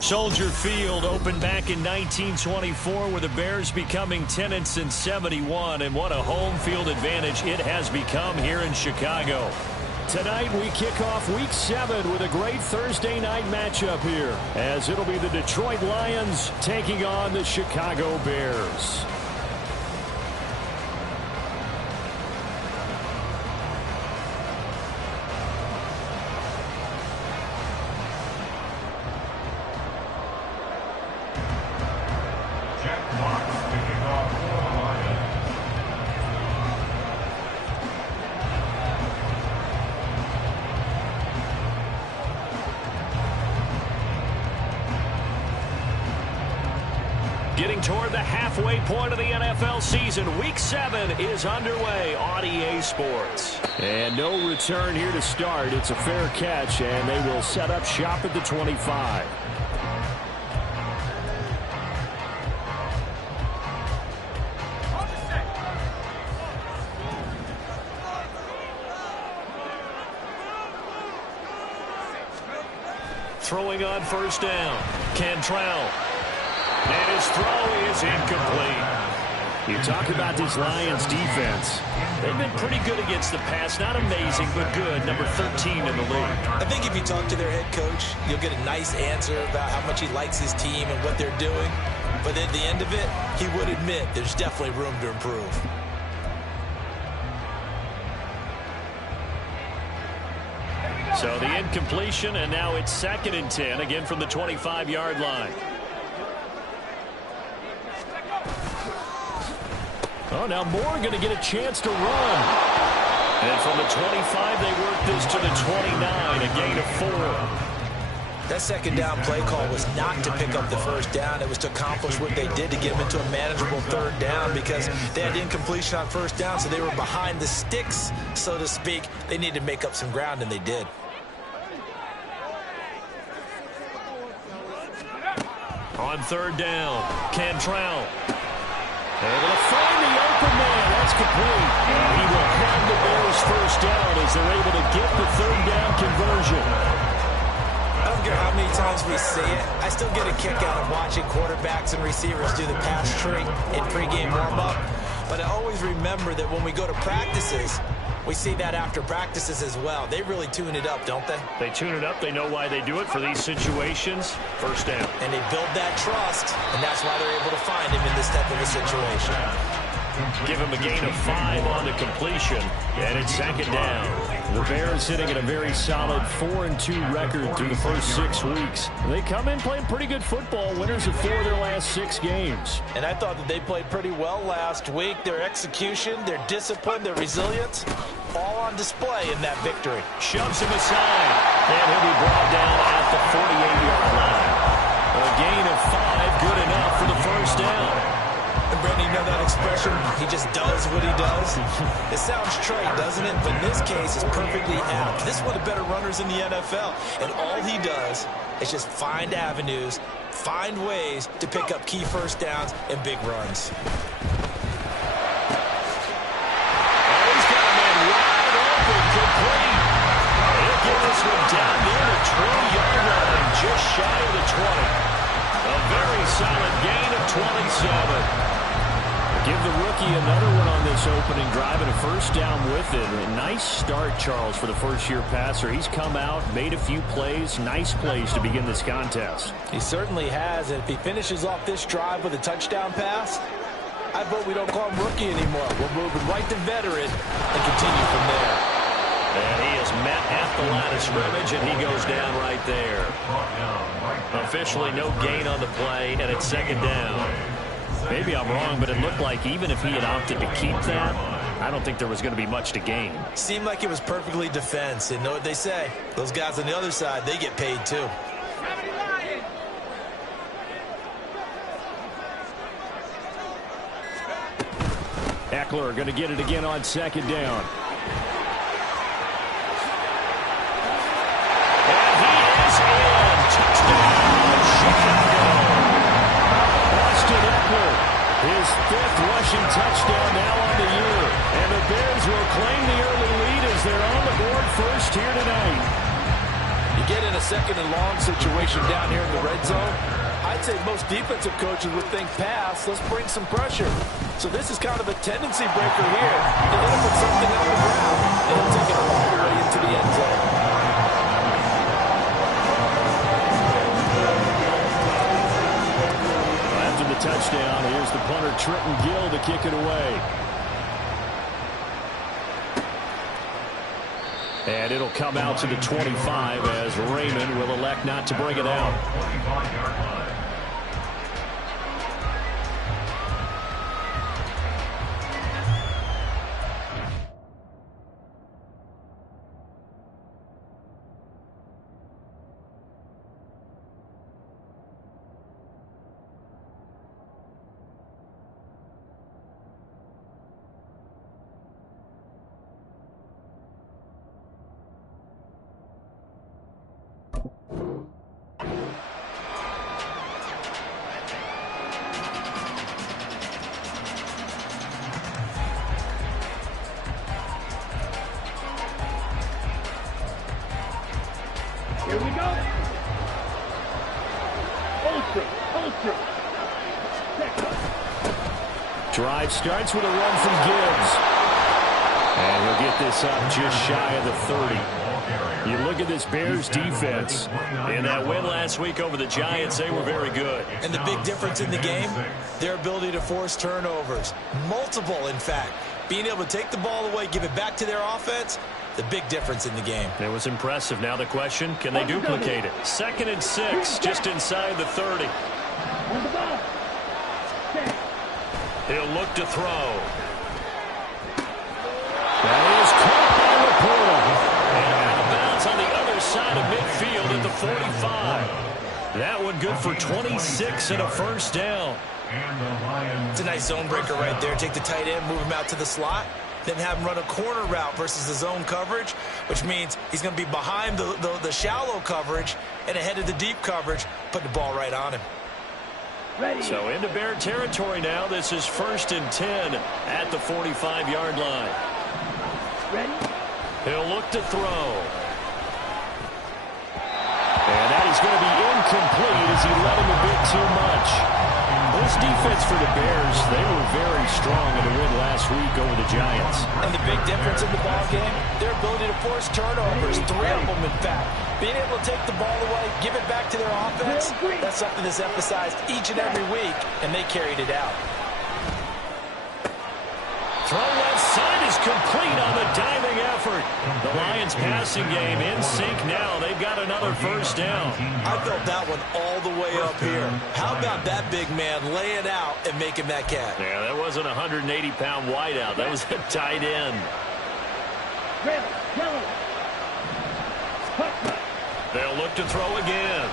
Soldier Field opened back in 1924 with the Bears becoming tenants in 71, and what a home field advantage it has become here in Chicago. Tonight we kick off Week 7 with a great Thursday night matchup here, as it'll be the Detroit Lions taking on the Chicago Bears. Getting toward the halfway point of the NFL season, Week 7 is underway on EA Sports. And no return here to start. It's a fair catch, and they will set up shop at the 25. Throwing on first down, Cantrell. And his throw is incomplete. You talk about this Lions defense. They've been pretty good against the pass. Not amazing, but good. Number 13 in the league. I think if you talk to their head coach, you'll get a nice answer about how much he likes his team and what they're doing. But at the end of it, he would admit there's definitely room to improve. So the incompletion, and now it's 2nd and 10, again from the 25-yard line. Oh, now Moore going to get a chance to run. And from the 25, they work this to the 29, a gain of 4. That second down play call was not to pick up the first down. It was to accomplish what they did to get them into a manageable 3rd down because they had incompletion on first down, so they were behind the sticks, so to speak. They needed to make up some ground, and they did. On 3rd down, Cantrell. Able to find the open man. That's complete. And he will have the Bears first down as they're able to get the 3rd down conversion. I don't care how many times we see it. I still get a kick out of watching quarterbacks and receivers do the pass tree in pregame warm-up. But I always remember that when we go to practices, we see that after practices as well. They really tune it up, don't they? They tune it up. They know why they do it for these situations. First down. And they build that trust, and that's why they're able to find him in this type of a situation. Give him a gain of 5 on the completion, and it's 2nd down. The Bears sitting at a very solid 4-2 record through the first 6 weeks. They come in playing pretty good football, winners of 4 of their last 6 games. And I thought that they played pretty well last week. Their execution, their discipline, their resilience, all on display in that victory. Shoves him aside, and he'll be brought down at the 48-yard line. A gain of 5, good enough for the first down. And Brandon, you know that expression, he just does what he does? It sounds trite, doesn't it? But in this case, it's perfectly apt. This is one of the better runners in the NFL. And all he does is just find avenues, find ways to pick up key first downs and big runs. Complete. He'll get this one down near the 20-yard line, just shy of the 20. A very solid gain of 27. Give the rookie another one on this opening drive and a first down with it. A nice start, Charles, for the first-year passer. He's come out, made a few plays, nice plays to begin this contest. He certainly has, and if he finishes off this drive with a touchdown pass, I vote we don't call him rookie anymore. We're moving right to veteran and continue from there. And he is met at the line of scrimmage, and he goes down right there. Officially no gain on the play, and it's 2nd down. Maybe I'm wrong, but it looked like even if he had opted to keep that, I don't think there was going to be much to gain. Seemed like it was perfectly defense, and know what they say. Those guys on the other side, they get paid too. Eckler going to get it again on 2nd down. And he is in. Touchdown, Chicago. Austin Eckler, his 5th rushing touchdown now on the year. And the Bears will claim the early lead as they're on the board first here tonight. You get in a second and long situation down here in the red zone, I'd say most defensive coaches would think pass, let's bring some pressure. So this is kind of a tendency breaker here. They're going to put something on the ground, and he'll take it all the way into the end zone. After the touchdown, here's the punter Trenton Gill to kick it away. And it'll come out to the 25 as Raymond will elect not to bring it out. Here we go. Ultra. Drive starts with a run from Gibbs. And he'll get this up just shy of the 30. You look at this Bears defense. In that win last week over the Giants, they were very good. And the big difference in the game, their ability to force turnovers. Multiple, in fact. Being able to take the ball away, give it back to their offense, the big difference in the game. It was impressive. Now the question, can they duplicate it? 2nd and 6, just inside the 30. He'll look to throw. That is caught by Laporta. And out of bounds on the other side of midfield at the 45. That one good for 26 and a first down. It's a nice zone breaker right there. Take the tight end, move him out to the slot, then have him run a corner route versus the zone coverage, which means he's going to be behind the shallow coverage and ahead of the deep coverage. Put the ball right on him. Ready. So into Bear territory now. This is 1st and 10 at the 45-yard line. Ready. He'll look to throw. And that is going to be incomplete as he led him a bit too much. This defense for the Bears, they were very strong in the win last week over the Giants. And the big difference in the ball game, their ability to force turnovers, 3 of them in fact. Being able to take the ball away, give it back to their offense, that's something that's emphasized each and every week, and they carried it out. Throw left side is complete on the diving effort. The Lions passing game in sync now. They've got another first down. I felt that one all the way up here. How about that big man laying out and making that catch? Yeah, that wasn't a 180-pound wideout. That was a tight end. They'll look to throw again.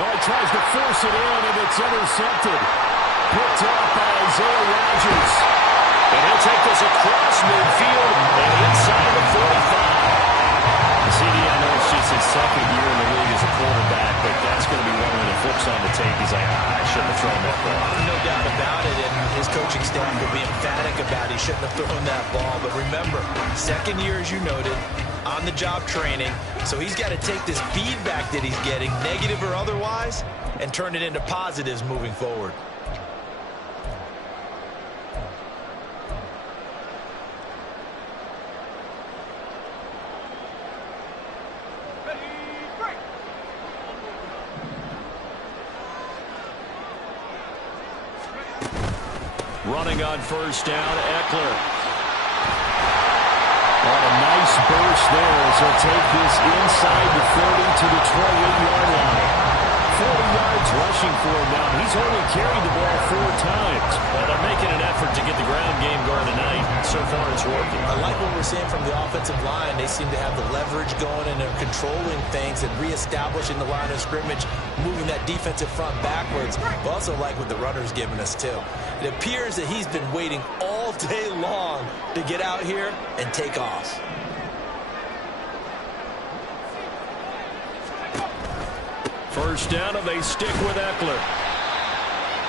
Oh, he tries to force it in, and it's intercepted. Picked off by Isaiah Rodgers. And he'll take this across midfield and inside the 45. CD, I know it's just his 2nd year in the league as a quarterback, but that's going to be one when he flips on the tape. He's like, I shouldn't have thrown that ball. No doubt about it, and his coaching staff will be emphatic about he shouldn't have thrown that ball. But remember, 2nd year, as you noted, on-the-job training, so he's got to take this feedback that he's getting, negative or otherwise, and turn it into positives moving forward. Running on first down, Eckler. On a nice burst there as he'll take this inside the 30 to the 28-yard line. 40 yards rushing for him now. He's only carried the ball 4 times. Well, they're making an effort to get the ground game going tonight. So far, it's working. I like what we're seeing from the offensive line. They seem to have the leverage going, and they're controlling things and reestablishing the line of scrimmage, moving that defensive front backwards. I also like what the runner's giving us, too. It appears that he's been waiting all day long to get out here and take off. First down, and they stick with Eckler.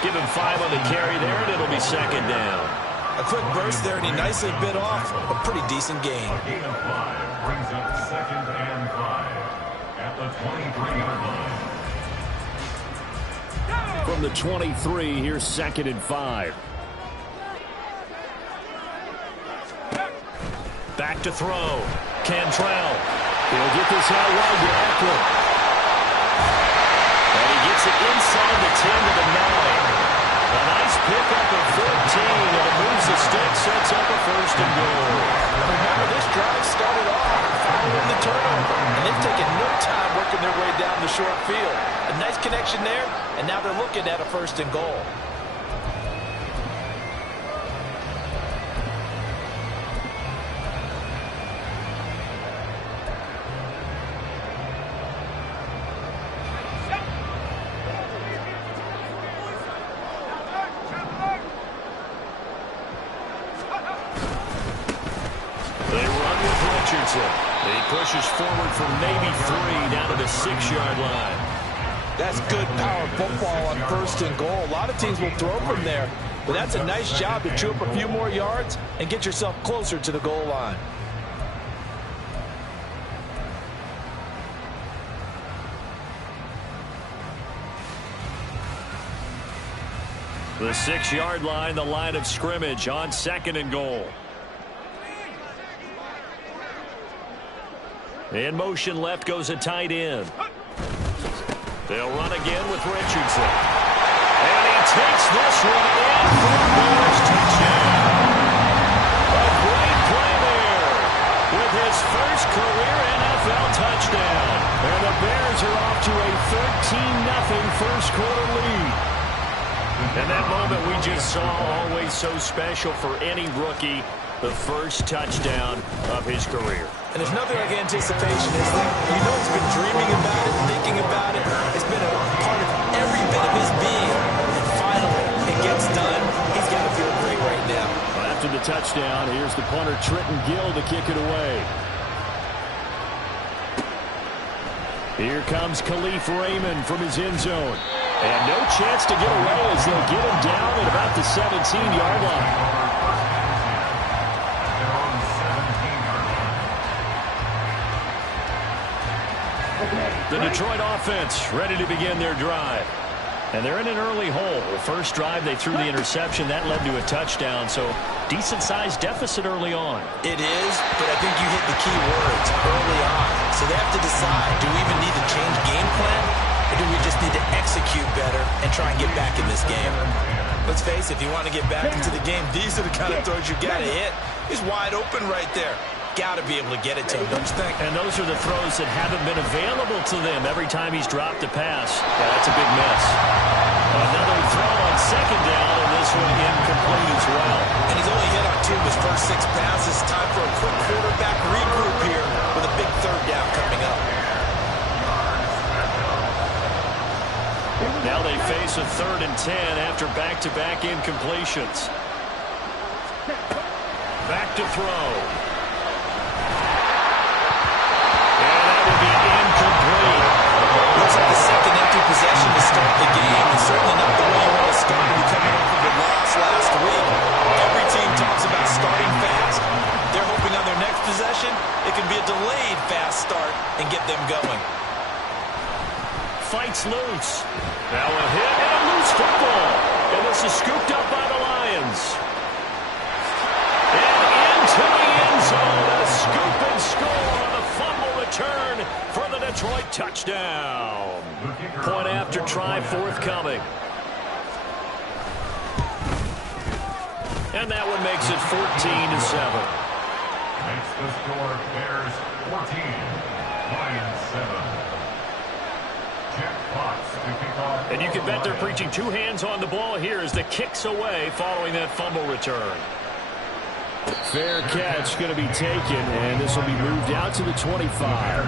Give him 5 on the carry there, and it'll be 2nd down. A quick burst there, and he nicely bit off a pretty decent gain. Brings up 2nd and 5. From the 23, here's 2nd and 5. Back to throw. Cantrell. He'll get this out wide to Eckler. And he gets it inside the 10 to the 9. A nice pickup of 14, and it moves the stick, sets up a 1st and goal. Remember, this drive started off following the turnover, and they've taken no time working their way down the short field. A nice connection there, and now they're looking at a 1st and goal. He pushes forward from maybe 3 down to the 6-yard line. That's good power football on 1st and goal. A lot of teams will throw from there, but that's a nice job to chew up a few more yards and get yourself closer to the goal line. The 6-yard line, the line of scrimmage on 2nd and goal. In motion left goes a tight end. They'll run again with Richardson. And he takes this one in for a Bears touchdown. A great play there with his first career NFL touchdown. And the Bears are off to a 13-0 first quarter lead. And that moment we just saw, always so special for any rookie, the first touchdown of his career. And there's nothing like anticipation, is there? You know he's been dreaming about it, thinking about it. It's been a part of every bit of his being. And finally, it gets done. He's got to feel great right now. After the touchdown, here's the punter, Trenton Gill, to kick it away. Here comes Khalif Raymond from his end zone. And no chance to get away as they'll get him down at about the 17-yard line. The Detroit offense ready to begin their drive. And they're in an early hole. First drive, they threw the interception. That led to a touchdown, so decent-sized deficit early on. It is, but I think you hit the key words early on. So they have to decide, do we even need to change game plan, or do we just need to execute better and try and get back in this game? Let's face it, if you want to get back into the game, these are the kind of throws you got to hit. He's wide open right there. Got to be able to get it to him, don't you think? And those are the throws that haven't been available to them every time he's dropped a pass. Yeah, that's a big miss. Another throw on 2nd down, and this one incomplete as well. And he's only hit on 2 of his first 6 passes. Time for a quick quarterback regroup here with a big 3rd down coming up. Now they face a 3rd and 10 after back-to-back incompletions. Back to throw. Looks like the second empty possession to start the game, and certainly not the way you want to start when you're coming off of a loss last week. Every team talks about starting fast. They're hoping on their next possession it can be a delayed fast start and get them going. Fights loose. Now a hit and a loose football. And this is scooped up by the Lions. And into the end zone. A scoop and score on the fumble return for the Detroit touchdown. Point after try forthcoming. And that one makes it 14-7. Makes the score Bears 14, Lions 7. Jack Fox to kick off. And you can bet they're preaching 2 hands on the ball here as the kick's away following that fumble return. Fair catch going to be taken, and this will be moved out to the 25.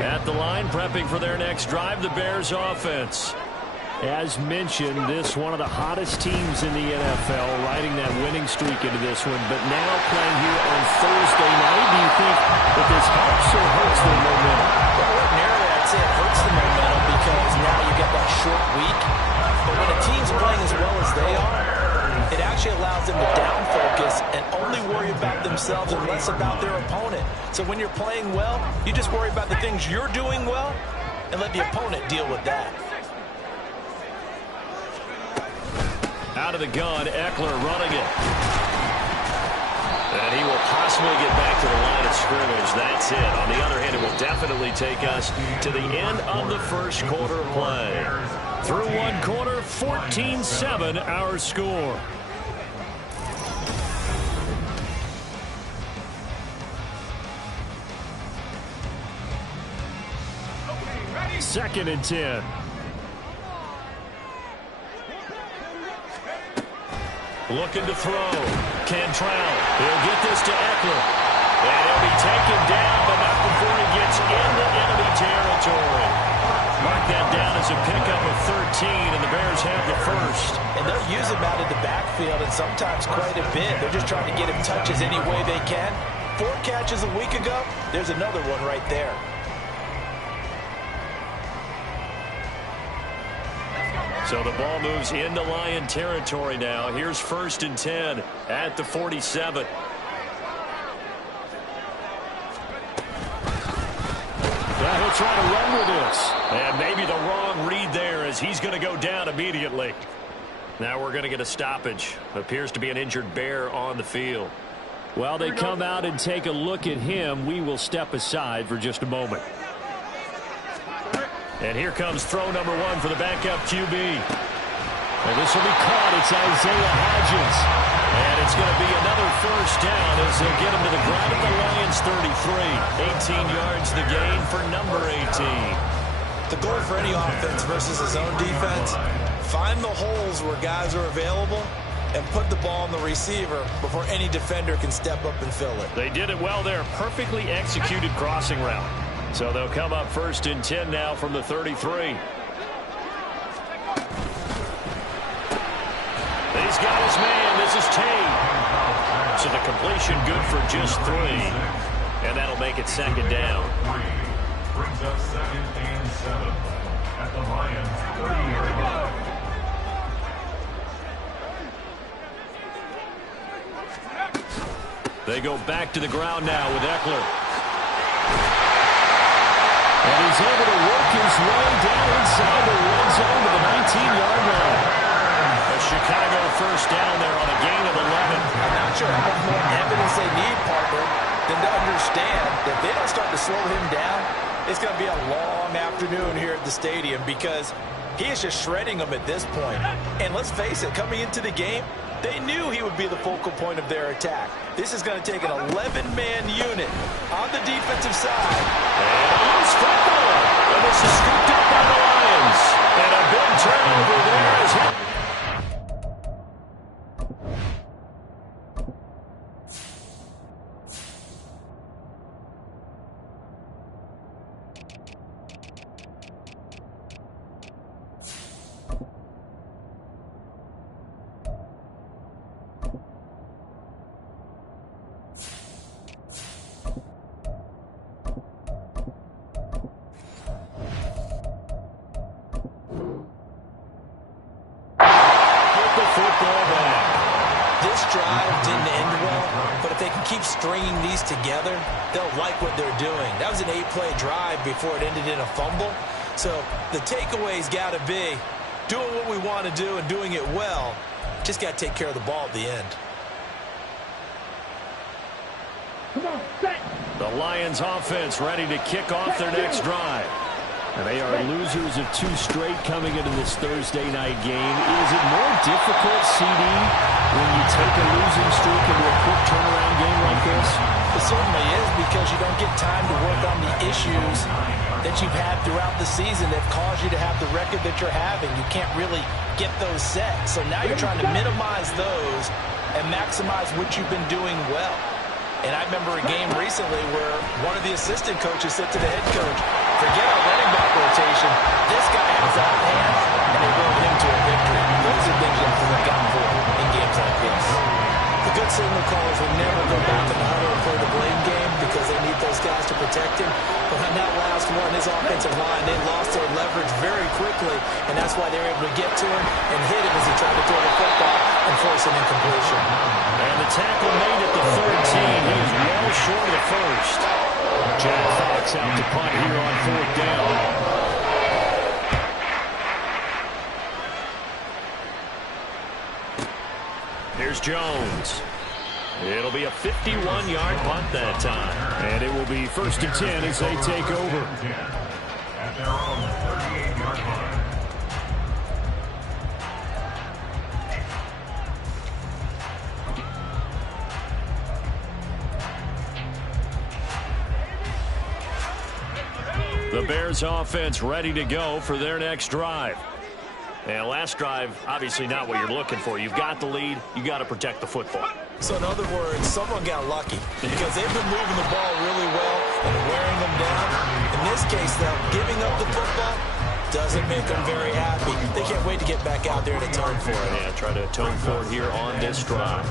At the line, prepping for their next drive, the Bears offense. As mentioned, this one of the hottest teams in the NFL, riding that winning streak into this one, but now playing here on Thursday night. Do you think that this helps or hurts their momentum? Well, ordinarily, I'd say it hurts the momentum because now you get that short week. But when a team's playing as well as they are, it actually allows them to down focus and only worry about themselves and less about their opponent. So when you're playing well, you just worry about the things you're doing well and let the opponent deal with that. Out of the gun, Eckler running it. And he will possibly get back to the line of scrimmage. That's it. On the other hand, it will definitely take us to the end of the first quarter of play. Through one quarter, 14-7 our score. Second and 10. Looking to throw. Cantrell. He'll get this to Eckler. And he'll be taken down, but not before he gets into enemy territory. Mark that down as a pickup of 13, and the Bears have the first. And they'll use him out of the backfield, and sometimes quite a bit. They're just trying to get him touches any way they can. 4 catches a week ago. There's another one right there. So the ball moves into Lion territory now. Here's first and 10 at the 47. Well, he'll try to run with this. And maybe the wrong read there as he's going to go down immediately. Now we're going to get a stoppage. Appears to be an injured Bear on the field. Well, they come out and take a look at him. We will step aside for just a moment. And here comes throw number 1 for the backup QB. And this will be caught. It's Isaiah Hodgins. And it's going to be another first down as they'll get him to the ground at the Lions 33. 18 yards the gain for number 18. The goal for any offense versus his own defense, find the holes where guys are available and put the ball on the receiver before any defender can step up and fill it. They did it well there. Perfectly executed crossing route. So they'll come up first and 10 now from the 33. He's got his man. This is Tate. So the completion good for just 3. And that'll make it second down. Brings up second and 7 at the Lions 30-yard line. They go back to the ground now with Eckler. And he's able to work his way down inside the red zone to the 19-yard line. A Chicago first down there on a gain of 11. I'm not sure how much more evidence they need, partner, than to understand that if they don't start to slow him down, it's going to be a long afternoon here at the stadium because he is just shredding them at this point. And let's face it, coming into the game, they knew he would be the focal point of their attack. This is going to take an 11-man unit on the defensive side. And a loose football. And this is scooped up by the Lions. And a big turnover there as he... Stringing these together, they'll like what they're doing. That was an 8-play drive before it ended in a fumble. So the takeaway's got to be doing what we want to do and doing it well. Just got to take care of the ball at the end. Come on, set. The Lions offense ready to kick off their next drive. And they are losers of 2 straight coming into this Thursday night game. Is it more difficult, CD, when you take a losing streak into a quick turnaround game like this? It certainly is because you don't get time to work on the issues that you've had throughout the season that caused you to have the record that you're having. You can't really get those set. So now you're trying to minimize those and maximize what you've been doing well. And I remember a game recently where one of the assistant coaches said to the head coach, forget our running back rotation. This guy has out hand, and they rode him to a victory. Those are things you have to look out for in games like this. The good signal callers will never go back in the huddle and play the blame game because they need those guys to protect him. But on that last one, his offensive line, they lost their leverage very quickly, and that's why they were able to get to him and hit him as he tried to throw the football and force an incompletion. And the tackle made at the 13. He is well short of the first. Jack Fox out to punt here on 4th down. Here's Jones. It'll be a 51-yard punt that time. And it will be 1st and 10 as they take over. At their own 38-yard line. The Bears offense ready to go for their next drive. And last drive, obviously not what you're looking for. You've got the lead. You got to protect the football. So in other words, someone got lucky because they've been moving the ball really well and wearing them down. In this case, though, giving up the football doesn't make them very happy. They can't wait to get back out there and atone for it. Yeah, try to atone for it here on this drive.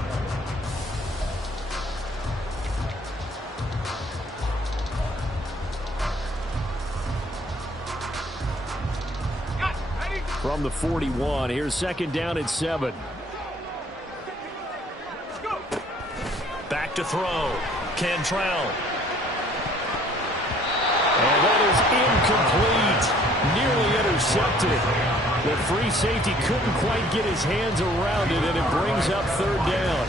From the 41, here's 2nd down and 7. Back to throw. Cantrell. And that is incomplete. Nearly intercepted. The free safety couldn't quite get his hands around it, and it brings up 3rd down.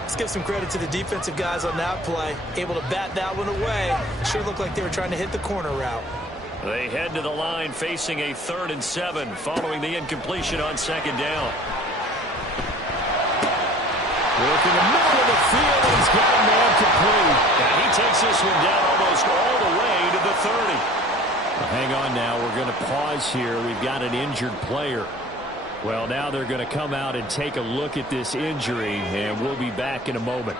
Let's give some credit to the defensive guys on that play. Able to bat that one away. Sure looked like they were trying to hit the corner route. They head to the line facing a 3rd and 7 following the incompletion on 2nd down. Working the middle of the field, and he's got a man complete. And he takes this one down almost all the way to the 30. Well, hang on now. We're going to pause here. We've got an injured player. Well, now they're going to come out and take a look at this injury, and we'll be back in a moment.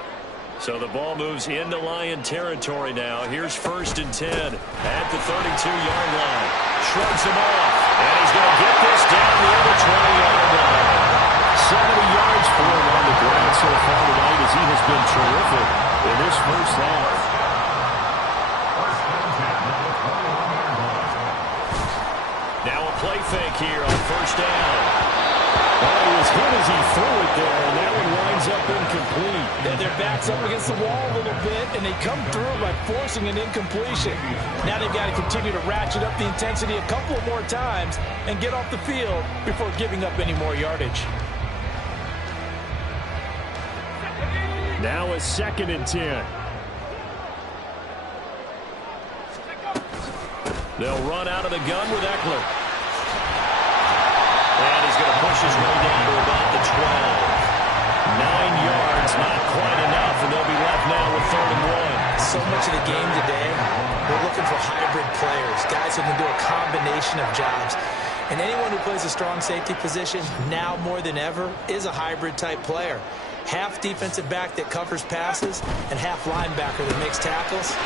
So the ball moves into Lion territory now. Here's 1st and 10 at the 32-yard line. Shrugs him off, and he's going to get this down near the 20-yard line. 70 yards for him on the ground so far tonight as he has been terrific in this first half. Now a play fake here on 1st down. Well, he was hit as he threw it there, and that one winds up incomplete. Their back's up against the wall a little bit, and they come through by forcing an incompletion. Now they've got to continue to ratchet up the intensity a couple more times and get off the field before giving up any more yardage. Now a 2nd and 10. They'll run out of the gun with Eckler. And he's going to push his way down to about the 12. 9 yards, not quite enough, and they'll be left now with 3rd and 1. So much of the game today, we're looking for hybrid players, guys who can do a combination of jobs. And anyone who plays a strong safety position, now more than ever, is a hybrid-type player. Half defensive back that covers passes and half linebacker that makes tackles.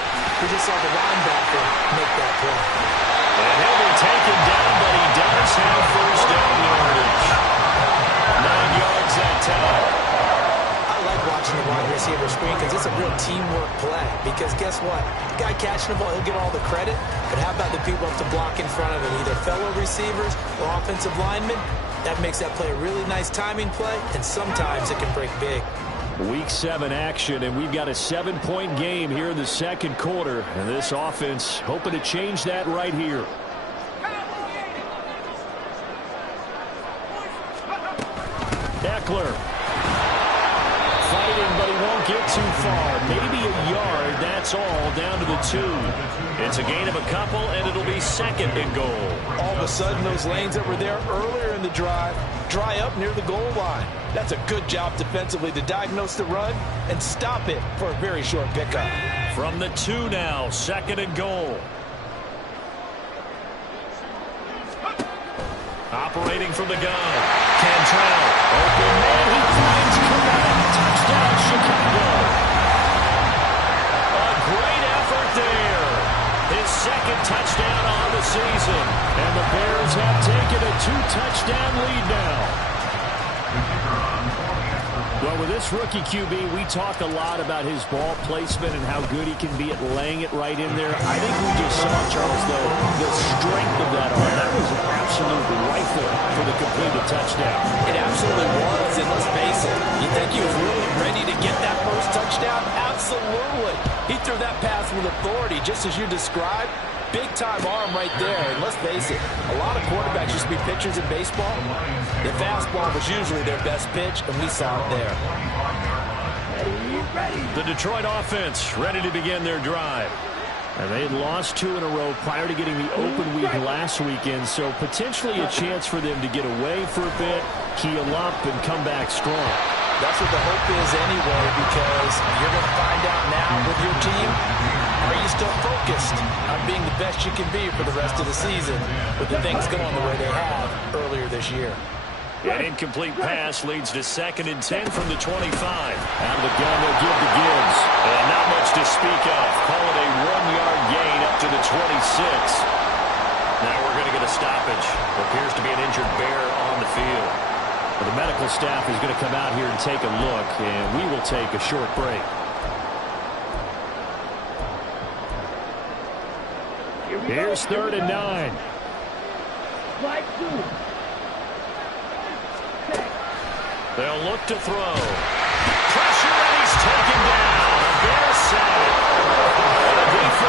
We just saw the linebacker make that play. And he'll be taken down, but he does have 1st down yardage. 9 yards that time. I like watching the wide receiver screen because it's a real teamwork play. Because guess what? The guy catching the ball, he'll get all the credit. But how about the people up to block in front of him, either fellow receivers or offensive linemen? That makes that play a really nice timing play, and sometimes it can break big. Week 7 action, and we've got a 7-point game here in the 2nd quarter. And this offense hoping to change that right here. Eckler. Fighting, but he won't get too far. Maybe a yard, that's all, down to the 2. It's a gain of a couple, and it'll be 2nd and goal. All of a sudden, those lanes that were there earlier in the drive dry up near the goal line. That's a good job defensively to diagnose the run and stop it for a very short pickup. From the 2 now, 2nd and goal. Operating from the gun. Cantrell. Open man. He finds Komet. Touchdown, Chicago. A great effort there. His 2nd touchdown on the season. And the Bears have taken a 2-touchdown lead now. Well, with this rookie QB, we talk a lot about his ball placement and how good he can be at laying it right in there. I think we just saw, Charles, though, the strength of that arm. That was an absolute rifle for the completed touchdown. It absolutely was, and let's face it, you think he was really ready to get that first touchdown? Absolutely. He threw that pass with authority, just as you described. Big-time arm right there, and let's face it, a lot of quarterbacks used to be pitchers in baseball. The fastball was usually their best pitch, and we saw it there. The Detroit offense ready to begin their drive. And they had lost 2 in a row prior to getting the open week last weekend, so potentially a chance for them to get away for a bit, heal up, and come back strong. That's what the hope is anyway, because you're going to find out now with your team, are you still focused on being the best you can be for the rest of the season with the things going the way they have earlier this year? An incomplete pass leads to 2nd and 10 from the 25. Out of the gun, they'll give to Gibbs. And not much to speak of. Call it a 1-yard gain up to the 26. Now we're going to get a stoppage. Appears to be an injured bear on the field. Well, the medical staff is going to come out here and take a look, and we will take a short break. Here's 3rd and 9. Slide 2. They'll look to throw. Pressure, and he's taken down. A bear sack.